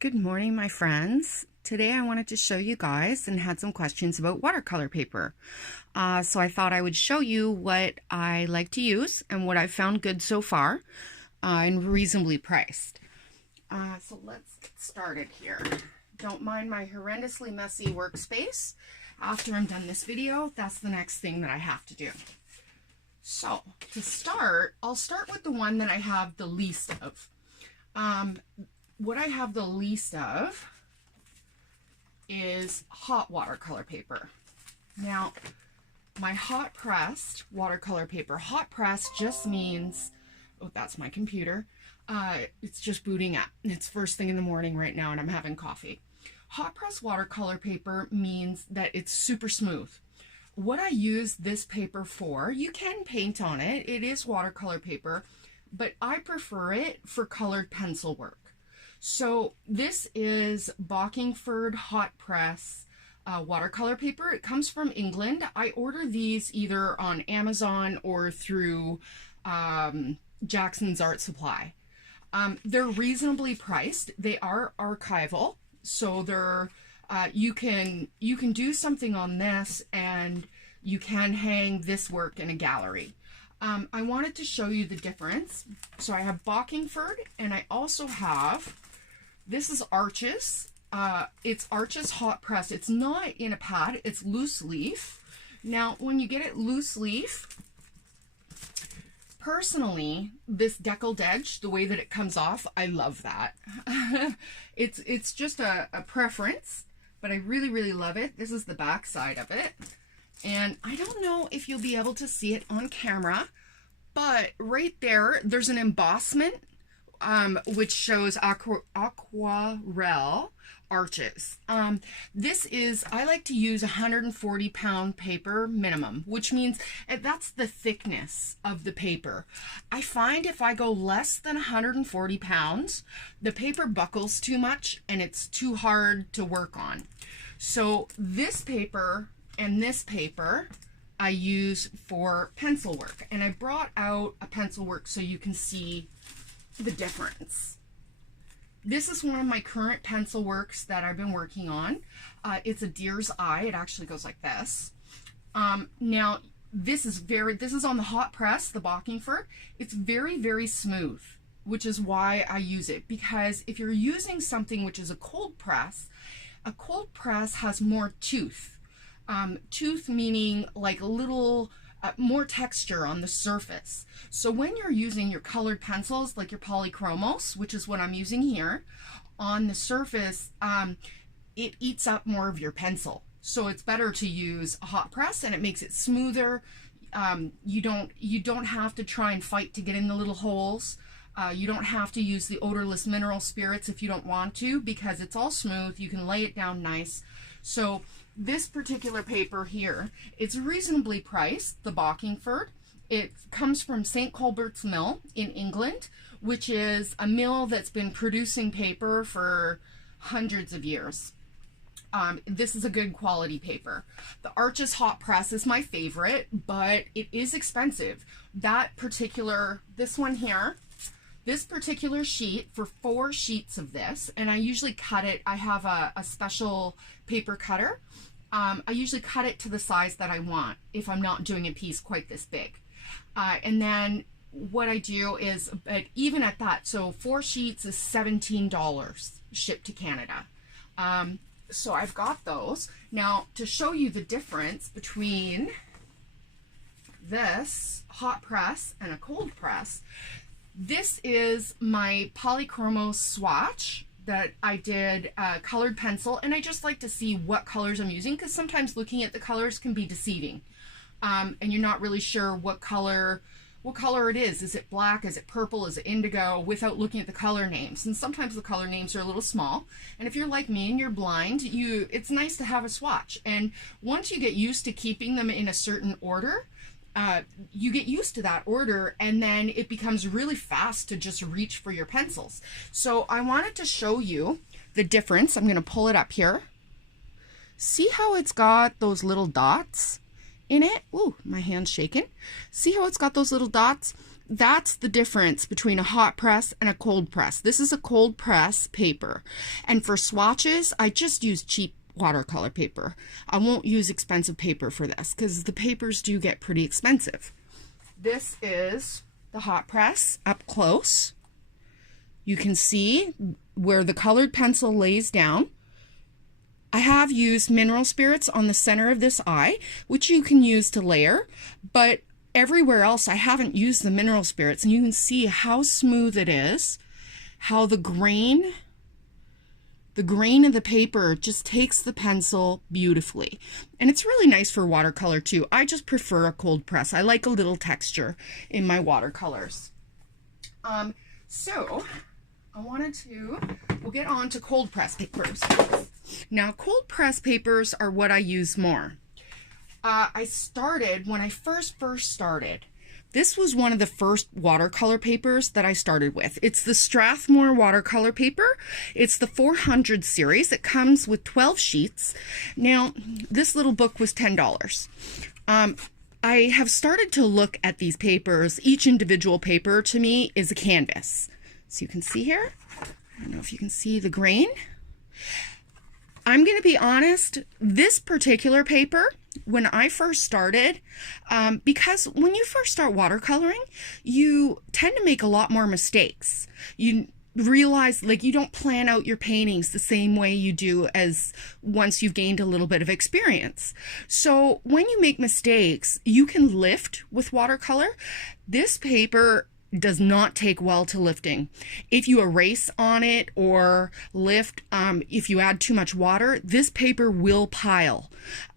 Good morning, my friends. Today I wanted to show you guys and had some questions about watercolor paper. So I thought I would show you what I like to use and what I've found good so far and reasonably priced. So let's get started here. Don't mind my horrendously messy workspace. After I'm done this video, that's the next thing that I have to do. So to start, I'll start with the one that I have the least of. What I have the least of is hot watercolor paper. Now, my hot pressed watercolor paper, hot pressed just means, oh, that's my computer. It's just booting up. It's first thing in the morning right now and I'm having coffee. Hot pressed watercolor paper means that it's super smooth. What I use this paper for, you can paint on it. It is watercolor paper, but I prefer it for colored pencil work. So this is Bocking Ford hot press watercolor paper. It comes from England. I order these either on Amazon or through Jackson's Art Supply. They're reasonably priced. They are archival, so they're you can do something on this and you can hang this work in a gallery. I wanted to show you the difference. So I have Bocking Ford and I also have, this is Arches. It's Arches hot press. It's not in a pad, it's loose leaf. Now, when you get it loose leaf, personally, this deckled edge, the way that it comes off, I love that. It's just a preference, but I really love it. This is the back side of it. And I don't know if you'll be able to see it on camera, but right there, there's an embossment which shows aquarelle arches. This is, I like to use 140-pound paper minimum, which means that's the thickness of the paper. I find if I go less than 140 pounds, the paper buckles too much and it's too hard to work on. So this paper and this paper I use for pencil work, and I brought out a pencil work so you can see the difference. This is one of my current pencil works that I've been working on. It's a deer's eye. It actually goes like this. Now this is on the hot press, the Bocking Ford. It's very smooth, which is why I use it, because if you're using something which is a cold press has more tooth. Tooth meaning like a little more texture on the surface. So when you're using your colored pencils, like your polychromos, which is what I'm using here, on the surface, it eats up more of your pencil. So it's better to use a hot press, and it makes it smoother. You don't have to try and fight to get in the little holes. You don't have to use the odorless mineral spirits if you don't want to, because it's all smooth. You can lay it down nice. So this particular paper here, it's reasonably priced, the Bocking Ford. It comes from St. Colbert's Mill in England, which is a mill that's been producing paper for hundreds of years. This is a good quality paper. The Arches hot press is my favorite, but it is expensive. This one here, this particular sheet, for 4 sheets of this, and I usually cut it, I have a special paper cutter. I usually cut it to the size that I want if I'm not doing a piece quite this big. And then what I do is, but even at that, so 4 sheets is $17 shipped to Canada. So I've got those. Now, to show you the difference between this hot press and a cold press, this is my polychromos swatch that I did colored pencil, and I just like to see what colors I'm using, because sometimes looking at the colors can be deceiving, and you're not really sure what color it is. Is it black? Is it purple? Is it indigo? Without looking at the color names. And sometimes the color names are a little small, and if you're like me and you're blind, it's nice to have a swatch. And once you get used to keeping them in a certain order, you get used to that order, and then it becomes really fast to just reach for your pencils. So I wanted to show you the difference. I'm going to pull it up here. See how it's got those little dots in it? Ooh, my hand's shaking. See how it's got those little dots? that's the difference between a hot press and a cold press. This is a cold press paper. And for swatches, I just use cheap watercolor paper. I won't use expensive paper for this because the papers do get pretty expensive. This is the hot press up close. You can see where the colored pencil lays down. I have used mineral spirits on the center of this eye, which you can use to layer, but everywhere else I haven't used the mineral spirits, and you can see how smooth it is, how the grain of the paper just takes the pencil beautifully. And it's really nice for watercolor too. I just prefer a cold press. I like a little texture in my watercolors. So we'll get on to cold press papers. Now, cold press papers are what I use more. When I first started, this was one of the first watercolor papers that I started with. It's the Strathmore watercolor paper. It's the 400 series. It comes with 12 sheets. Now, this little book was $10. I have started to look at these papers. Each individual paper to me is a canvas. So you can see here, I don't know if you can see the grain. I'm going to be honest, this particular paper, when I first started, because when you first start watercoloring, you tend to make a lot more mistakes. You realize, like, you don't plan out your paintings the same way you do as once you've gained a little bit of experience. So when you make mistakes, you can lift with watercolor. This paper does not take well to lifting. If you erase on it or lift, if you add too much water, this paper will pile.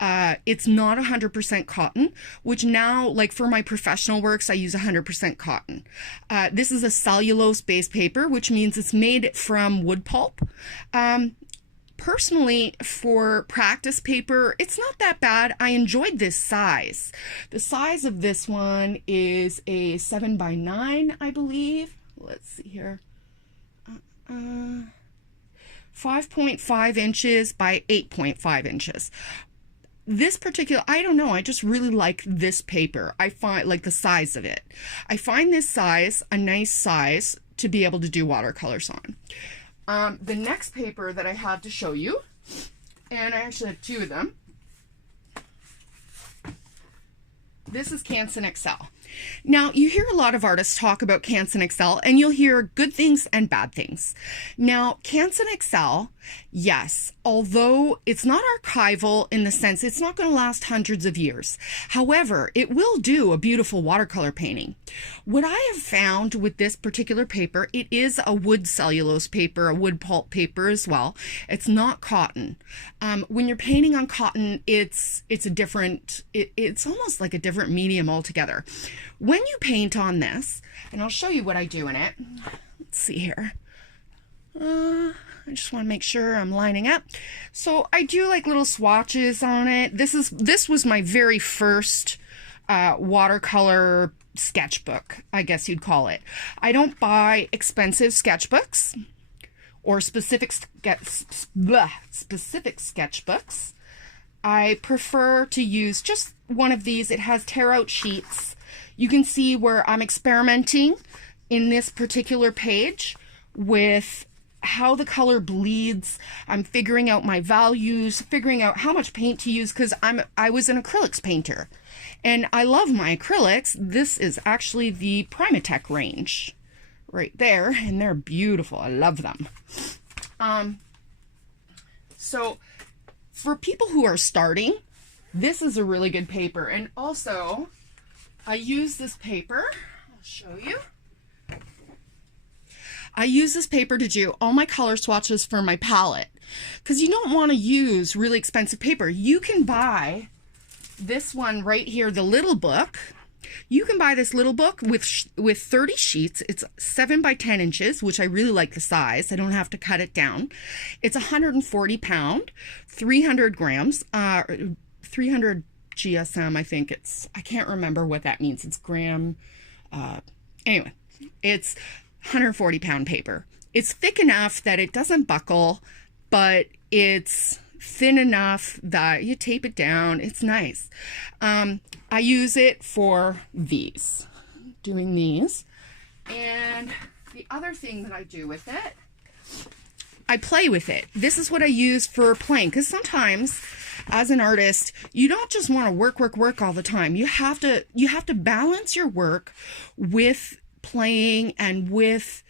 It's not 100% cotton, which now, like for my professional works, I use 100% cotton. This is a cellulose-based paper, which means it's made from wood pulp. Personally, for practice paper, it's not that bad. I enjoyed this size. The size of this one is a 7x9, I believe. Let's see here. 5.5 inches by 8.5 inches. This particular, I don't know, I just really like this paper. I find, like, the size of it. I find this size a nice size to be able to do watercolors on. The next paper that I have to show you, and I actually have two of them, this is Canson XL. Now, you hear a lot of artists talk about Canson XL, and you'll hear good things and bad things. Now, Canson XL, yes, although it's not archival in the sense it's not going to last hundreds of years. However, it will do a beautiful watercolor painting. What I have found with this particular paper, it is a wood cellulose paper, a wood pulp paper as well. It's not cotton. When you're painting on cotton, it's almost like a different medium altogether. When you paint on this, and I'll show you what I do in it. Let's see here. I just want to make sure I'm lining up. So I do like little swatches on it. This was my very first watercolor sketchbook, I guess you'd call it. I don't buy expensive sketchbooks or specific sketchbooks. I prefer to use just one of these. It has tear out sheets. You can see where I'm experimenting in this particular page with how the color bleeds. I'm figuring out my values, figuring out how much paint to use, because I was an acrylics painter and I love my acrylics. This is actually the Primatech range right there, and they're beautiful. I love them. So for people who are starting, this is a really good paper. And also, I use this paper. I'll show you. I use this paper to do all my color swatches for my palette, because you don't want to use really expensive paper. You can buy this one right here, the little book. You can buy this little book with 30 sheets. It's 7 by 10 inches, which I really like the size. I don't have to cut it down. It's 140 pound, 300 grams, 300 GSM, I think it's, I can't remember what that means. It's gram. Anyway, it's 140 pound paper. It's thick enough that it doesn't buckle, but it's thin enough that you tape it down. It's nice. I use it for these. doing these. And the other thing that I do with it, I play with it. This is what I use for playing, because sometimes as an artist, you don't just want to work all the time. You have to balance your work with playing and with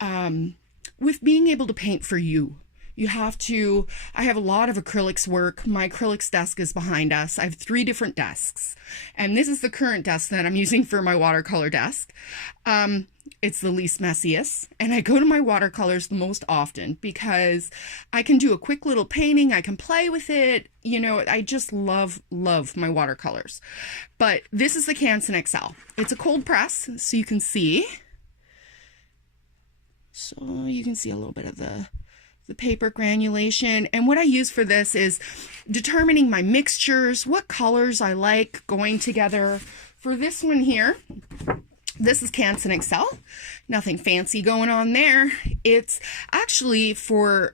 being able to paint for you. You have to, I have a lot of acrylics work. My acrylics desk is behind us. I have 3 different desks. And this is the current desk that I'm using for my watercolor desk. It's the least messiest. And I go to my watercolors the most often because I can do a quick little painting. I can play with it. You know, I just love my watercolors. But this is the Canson XL. It's a cold press, so you can see. So you can see a little bit of the paper granulation. And what I use for this is determining my mixtures, what colors I like going together. For this one here, this is Canson XL. Nothing fancy going on there. It's actually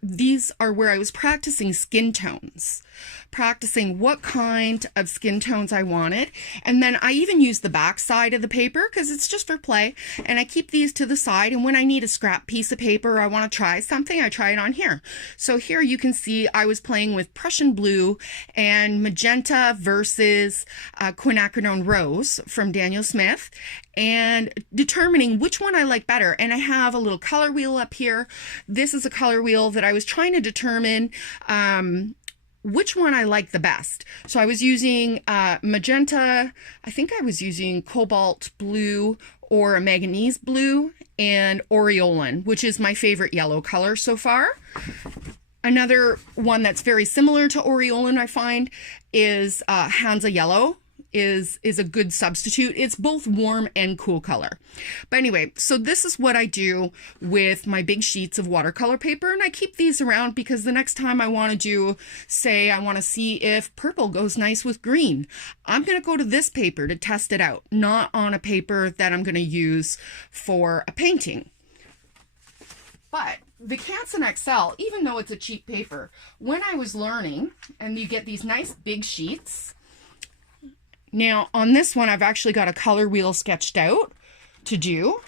these are where I was practicing skin tones, practicing what kind of skin tones I wanted. And then I even use the back side of the paper because it's just for play. And I keep these to the side. And when I need a scrap piece of paper, I want to try something, I try it on here. So here you can see I was playing with Prussian blue and magenta versus quinacridone rose from Daniel Smith, and determining which one I like better. And I have a little color wheel up here. This is a color wheel that I was trying to determine which one I like the best. So I was using magenta, I think I was using cobalt blue or a manganese blue, and aureolin, which is my favorite yellow color so far. Another one that's very similar to aureolin I find is Hansa yellow. Is a good substitute. It's both warm and cool color. But anyway, so this is what I do with my big sheets of watercolor paper, and I keep these around because the next time I want to do, say I want to see if purple goes nice with green, I'm going to go to this paper to test it out, not on a paper that I'm going to use for a painting. But the Canson XL, even though it's a cheap paper, when I was learning, and you get these nice big sheets. Now, on this one, I've actually got a color wheel sketched out to do.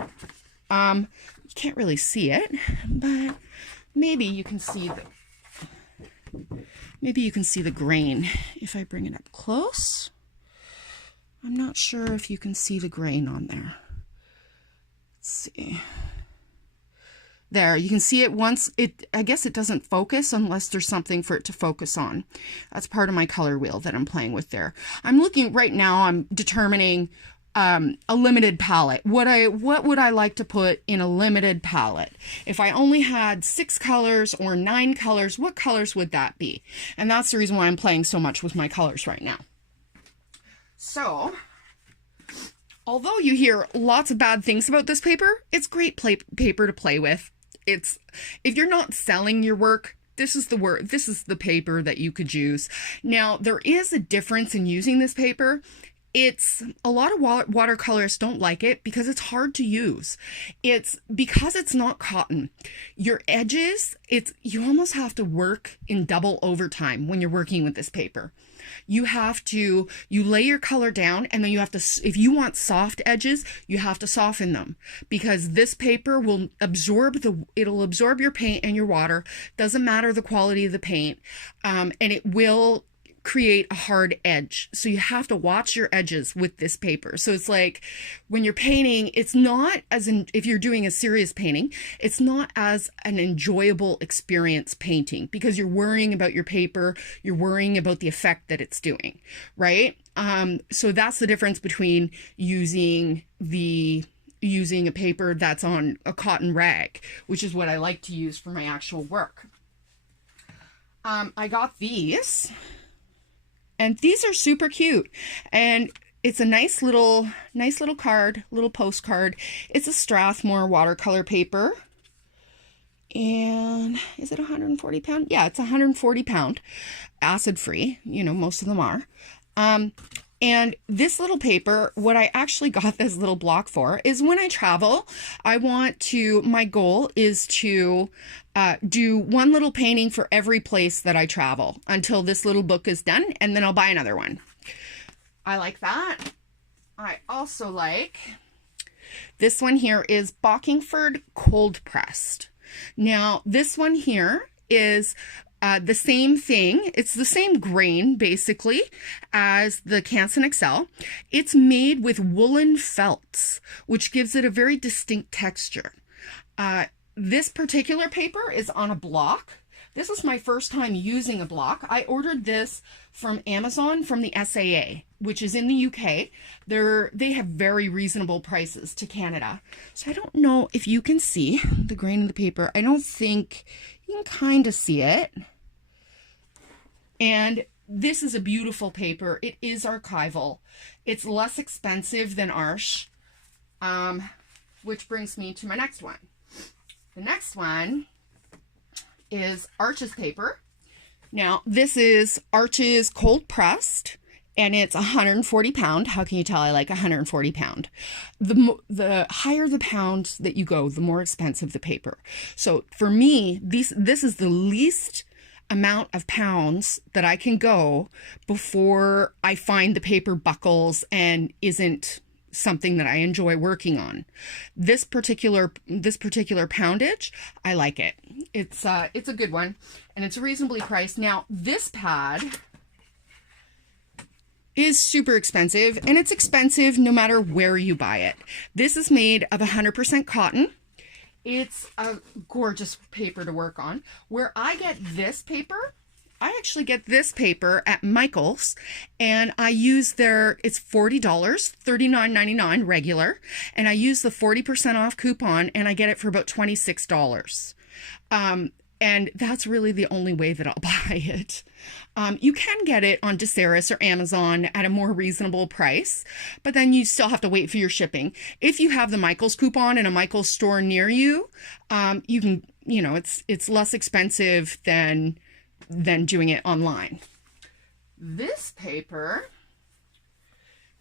You can't really see it, but maybe you can see the grain if I bring it up close. I'm not sure if you can see the grain on there. Let's see. There, you can see it once. I guess it doesn't focus unless there's something for it to focus on. That's part of my color wheel that I'm playing with there. I'm looking right now, I'm determining a limited palette. What would I like to put in a limited palette? If I only had 6 colors or 9 colors, what colors would that be? And that's the reason why I'm playing so much with my colors right now. So, although you hear lots of bad things about this paper, it's great paper to play with. If you're not selling your work, this is the paper that you could use. Now, there is a difference in using this paper. It's a lot of watercolorists don't like it because it's hard to use. It's because it's not cotton. Your edges, you almost have to work in double overtime when you're working with this paper. You lay your color down, and then you have to, if you want soft edges, you have to soften them, because this paper will it'll absorb your paint and your water. Doesn't matter the quality of the paint, and it will create a hard edge. So you have to watch your edges with this paper. So it's like when you're painting, it's not if you're doing a serious painting, it's not as an enjoyable experience painting, because you're worrying about your paper, you're worrying about the effect that it's doing, right? So that's the difference between using a paper that's on a cotton rag, which is what I like to use for my actual work. I got these. And these are super cute, and it's a nice little card, little postcard. It's a Strathmore watercolor paper, and is it 140 pound? Yeah, it's 140 pound, acid free. You know, most of them are. And this little paper, what I actually got this little block for is when I travel, my goal is to do one little painting for every place that I travel until this little book is done, and then I'll buy another one. I like that. I also like This one here is Bocking Ford cold pressed. Now, this one here is the same thing. It's the same grain, basically, as the Canson XL. It's made with woolen felts, which gives it a very distinct texture. This particular paper is on a block. This is my first time using a block. I ordered this from Amazon from the SAA, which is in the UK. They have very reasonable prices to Canada. So I don't know if you can see the grain of the paper. I don't think you can kind of see it. And this is a beautiful paper. It is archival. It's less expensive than Arch, which brings me to my next one. The next one is Arch's paper. Now, this is Arch's cold pressed, and it's 140 pound. How can you tell I like 140 pound? The higher the pound that you go, the more expensive the paper. So for me, this is the least amount of pounds that I can go before I find the paper buckles and isn't something that I enjoy working on. This particular poundage, I like it. It's a good one, and it's reasonably priced. Now, this pad is super expensive, and it's expensive no matter where you buy it. This is made of 100% cotton. It's a gorgeous paper to work on. Where I get this paper, I actually get this paper at Michael's, and I use it's $40, $39.99 regular, and I use the 40% off coupon, and I get it for about $26. And that's really the only way that I'll buy it. You can get it on Deseret or Amazon at a more reasonable price, but then you still have to wait for your shipping. If you have the Michael's coupon in a Michael's store near you, you can, it's less expensive than doing it online. This paper,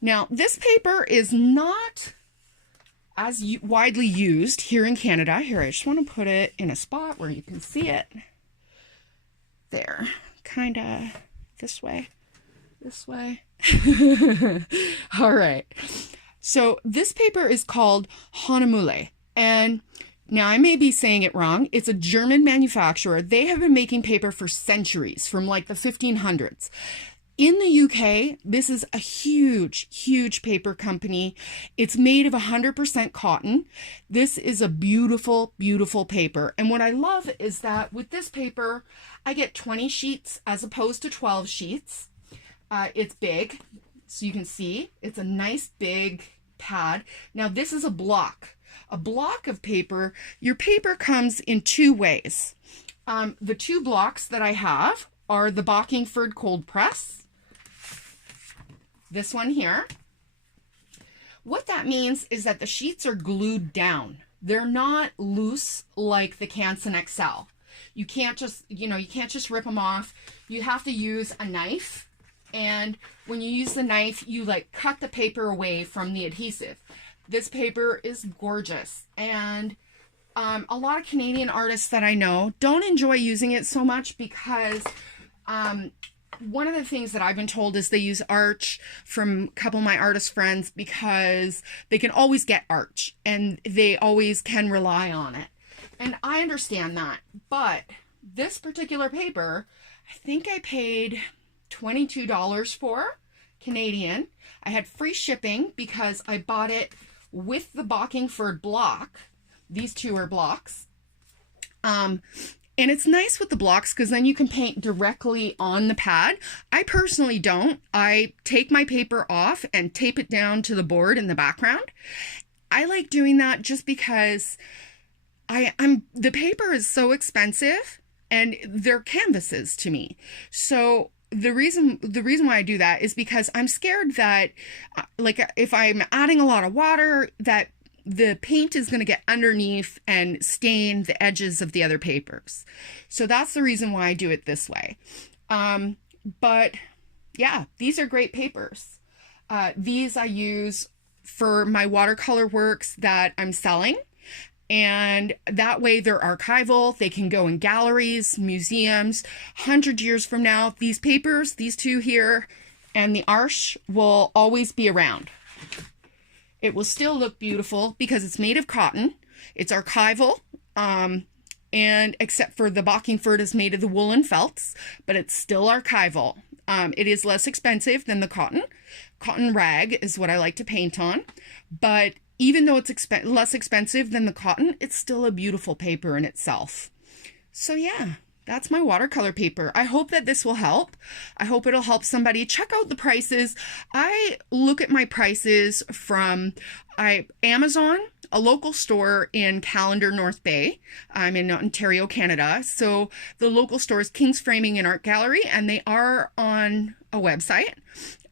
now this paper is not as widely used here in Canada. Here, I just want to put it in a spot where you can see it. There, kind of this way. All right. So this paper is called Hahnemule, and now I may be saying it wrong. It's a German manufacturer. They have been making paper for centuries, from like the 1500s. In the UK, this is a huge, huge paper company. It's made of 100% cotton. This is a beautiful, beautiful paper. And what I love is that with this paper, I get 20 sheets as opposed to 12 sheets. It's big, so you can see it's a nice big pad. Now this is a block. A block of paper, your paper comes in two ways. The two blocks that I have are the Bocking Ford cold press. This one here. What that means is that the sheets are glued down. They're not loose like the Canson XL. You can't just, you can't just rip them off. You have to use a knife. And when you use the knife, you cut the paper away from the adhesive. This paper is gorgeous. And a lot of Canadian artists that I know don't enjoy using it so much because one of the things that I've been told is they use Arch from a couple of my artist friends because they can always get Arch and they always can rely on it. And I understand that. But this particular paper, I think I paid $22 for Canadian. I had free shipping because I bought it with the Bocking Ford block. These two are blocks. And it's nice with the blocks because then you can paint directly on the pad. I personally don't. I take my paper off and tape it down to the board in the background. I like doing that just because the paper is so expensive and they're canvases to me. So the reason why I do that is because I'm scared that if I'm adding a lot of water, that the paint is going to get underneath and stain the edges of the other papers. So that's the reason why I do it this way. But yeah, these are great papers. These I use for my watercolor works that I'm selling. And that way they're archival. They can go in galleries, museums. 100 years from now, these papers, these two here, and the Arch will always be around. It will still look beautiful because it's made of cotton. It's archival. And except for the Bocking Ford is made of the woolen felts, but it's still archival. It is less expensive than the cotton. Cotton rag is what I like to paint on. But even though it's less expensive than the cotton, it's still a beautiful paper in itself. So yeah, that's my watercolor paper. I hope that this will help. I hope it'll help somebody. Check out the prices. I look at my prices from Amazon, a local store in Callander, North Bay. I'm in Ontario, Canada. So the local store is King's Framing and Art Gallery, and they are on a website.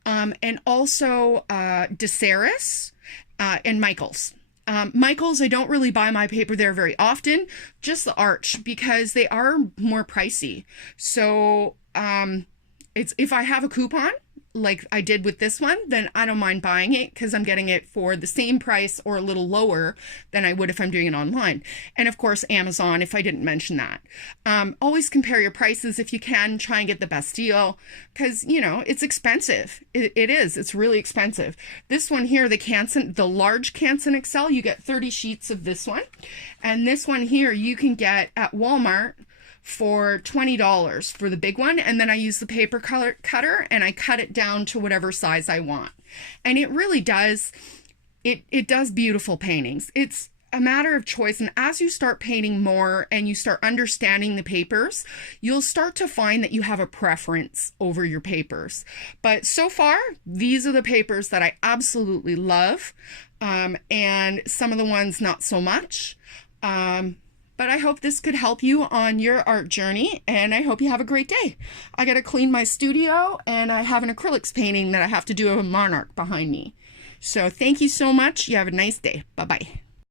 And also DeSaris and Michael's. Michael's, I don't really buy my paper there very often, just the Arch, because they are more pricey. So it's if I have a coupon, like I did with this one, then I don't mind buying it because I'm getting it for the same price or a little lower than I would if I'm doing it online. And of course, Amazon, if I didn't mention that. Always compare your prices if you can. Try and get the best deal because, you know, it's expensive. It is. It's really expensive. This one here, the large Canson XL, you get 30 sheets of this one. And this one here, you can get at Walmart for $20 for the big one, and then I use the paper cutter and I cut it down to whatever size I want. And it really does, it does beautiful paintings. It's a matter of choice, and as you start painting more and you start understanding the papers, you'll start to find that you have a preference over your papers. But so far, these are the papers that I absolutely love, and some of the ones not so much. But I hope this could help you on your art journey, and I hope you have a great day. I got to clean my studio, and I have an acrylics painting that I have to do of a monarch behind me. So thank you so much. You have a nice day. Bye-bye.